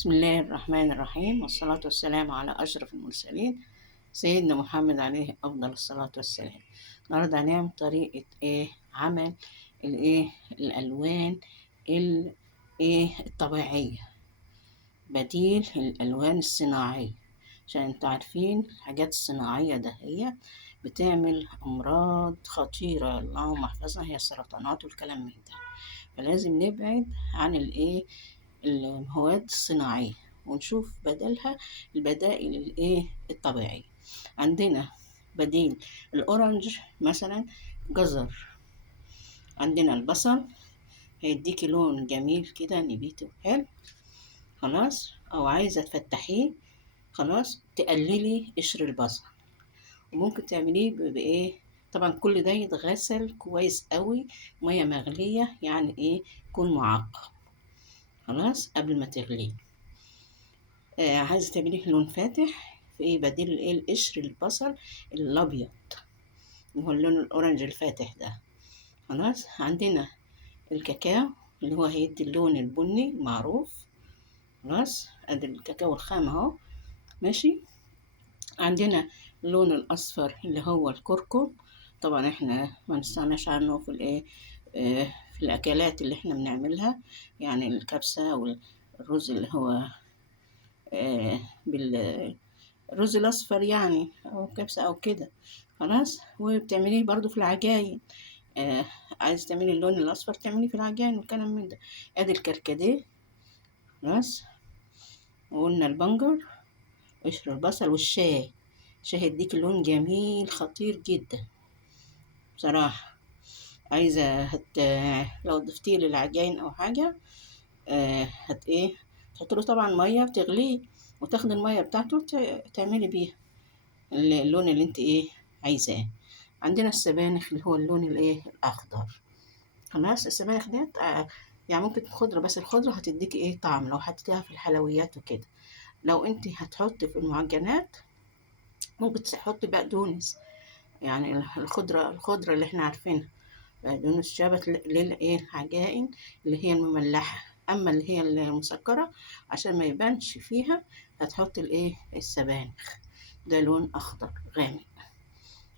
بسم الله الرحمن الرحيم، والصلاة والسلام على أشرف المرسلين سيدنا محمد عليه أفضل الصلاة والسلام. النهاردة هنعمل طريقة عمل الألوان الطبيعية بديل الألوان الصناعية، عشان انتوا عارفين الحاجات الصناعية ده هي بتعمل أمراض خطيرة، اللهم احفظها، هي السرطانات والكلام من ده. فلازم نبعد عن المواد الصناعية ونشوف بدلها البدائل الطبيعية. عندنا بديل الأورنج مثلا، جزر، عندنا البصل هيديكي لون جميل كده نبيتي حلو. خلاص، أو عايزة تفتحيه خلاص تقللي قشر البصل، وممكن تعمليه طبعا كل ده يتغسل كويس قوي، مية مغلية يعني يكون معقم خلاص قبل ما تغليه. عايزة تعمليه لون فاتح، في بديل القشر البصل الأبيض اللي هو اللون الأورنج الفاتح ده. خلاص، عندنا الكاكاو اللي هو هيدي اللون البني معروف. خلاص، ادي الكاكاو الخام اهو ماشي. عندنا اللون الأصفر اللي هو الكركم، طبعا احنا ما نستغناش عنه في في الأكلات اللي احنا بنعملها، يعني الكبسة والرز اللي هو بالرز الأصفر يعني، أو كبسة أو كده. خلاص، وبتعمليه برضو في العجاين. آه عايز تعملي اللون الأصفر تعمليه في العجاين والكلام من ده. ادي الكركديه. خلاص، وقلنا البنجر، قشر البصل، والشاي. الشاي هيديك لون جميل خطير جدا بصراحة. عايزة لو ضفتيه للعجين أو حاجة هت تحط له طبعا مية بتغليه، وتاخد المية بتاعته تعملي بيها اللون اللي انت عايزاه. عندنا السبانخ اللي هو اللون الأخضر. خلاص، السبانخ ديت يعني ممكن خضرة، بس الخضرة هتديكي طعم لو حطيتيها في الحلويات وكده. لو انت هتحطي في المعجنات ممكن تحطي بقدونس، يعني الخضرة اللي احنا عارفينها، بقدونس شبت العجائن اللي هي المملحة. أما اللي هي المسكرة عشان ما يبانش فيها هتحط السبانخ، ده لون أخضر غامق.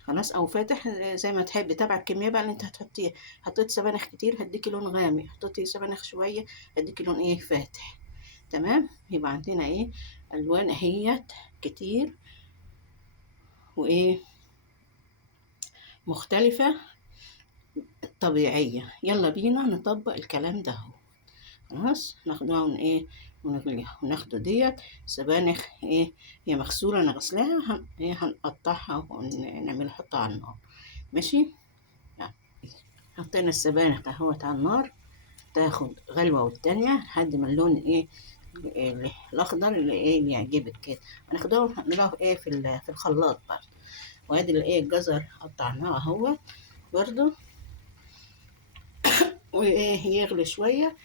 خلاص، أو فاتح زي ما تحبي تبع الكمية بقى اللي انت هتحطيها. حطيت سبانخ كتير هديكي لون غامق، حطيتي سبانخ شوية هديكي لون فاتح. تمام، يبقى عندنا ألوان اهيت كتير مختلفة طبيعية. يلا بينا نطبق الكلام ده هو. خلاص، ناخدوها ونغليها، وناخدو ديت سبانخ هي مغسولة، أنا غسلاها هنقطعها ونعمل نحطها على النار ماشي. يعني حطينا السبانخ اهوت على النار، تاخد غلوة والتانية لحد ما اللون الأخضر اللي يعجبك كده. هناخدوها ونعملوها في الخلاط برضه. وادي الجزر قطعناه اهوت برضه، يغلي شوية،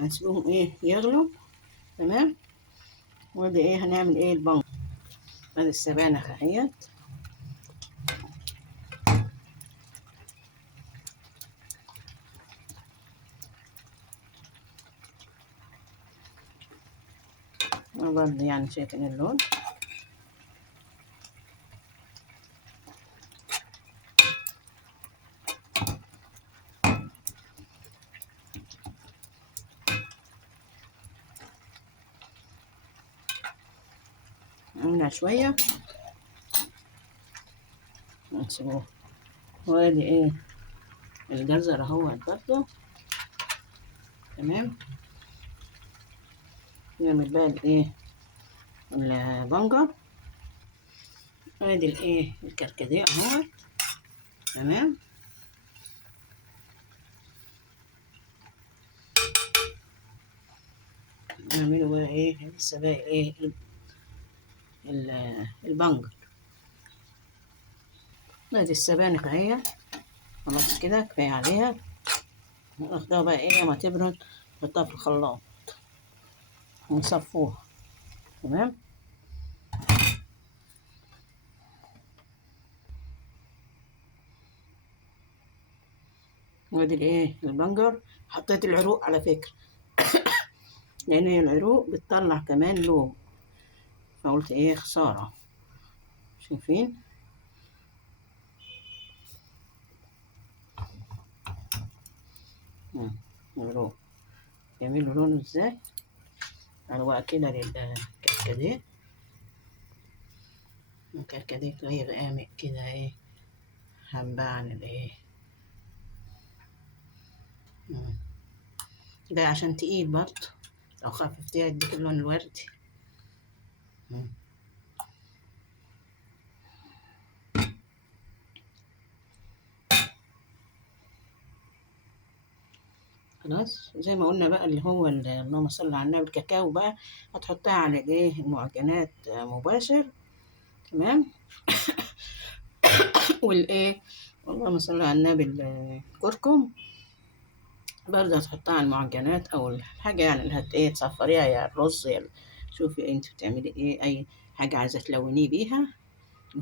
هنسيبهم يغلوا. تمام، وادي هنعمل البنج. ادي السبانخ اهيت. برضه يعني شايفين اللون. عملنا شوية ونسيبوه. وادي الجزر اهوت برضه. تمام، نعمل بقى البنجر. ادي الكركديه اهوت. تمام، نعمله بقى لسه بقى البنجر. ادي السبانخ اهي، خلاص كده كفاية عليها. ناخدها بقى لما تبرد نحطها في الخلاط ونصفوها. تمام، وادي البنجر. حطيت العروق على فكرة لان هي العروق بتطلع كمان لون، فقلت ايه خسارة. شايفين؟ العروق يعملوا لون ازاي. انا بقى كده للكركديه، الكركديه تلاقيه غامق كده ايه، هنبان عن الايه. مم. ده عشان تقيل برضه، لو خففتيها يديك اللون الوردي. مم. خلاص زي ما قلنا بقى اللي هو اللهم صل على النبي، الكاكاو بقى هتحطها على ايه المعجنات مباشر. تمام. والايه، اللهم صل على النبي، الكركم برضه هتحطها على المعجنات او الحاجة يعني اللي ايه تصفريها، يا الرز يا شوفي انت بتعملي ايه، اي حاجة عايزة تلونيه بيها.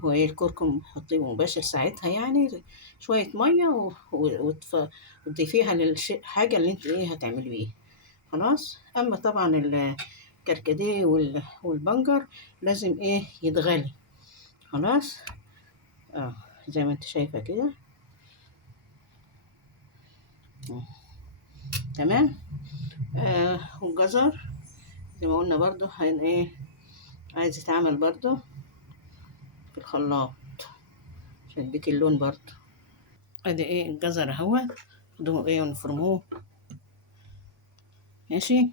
هو ايه الكركم حطيه مباشر ساعتها يعني، شوية مية وتضيفيها للحاجة اللي انت ايه هتعملي بيها. خلاص. اما طبعا الكركديه والبنجر لازم ايه يتغلي. خلاص. اه زي ما انت شايفة كده. مم. تمام. والجزر زي ما قلنا برضو ايه عايز يتعمل برضو في الخلاط عشان يديك اللون برضو. ادي ايه الجزر اهو، خدوه ايه ونفرموه. ماشي.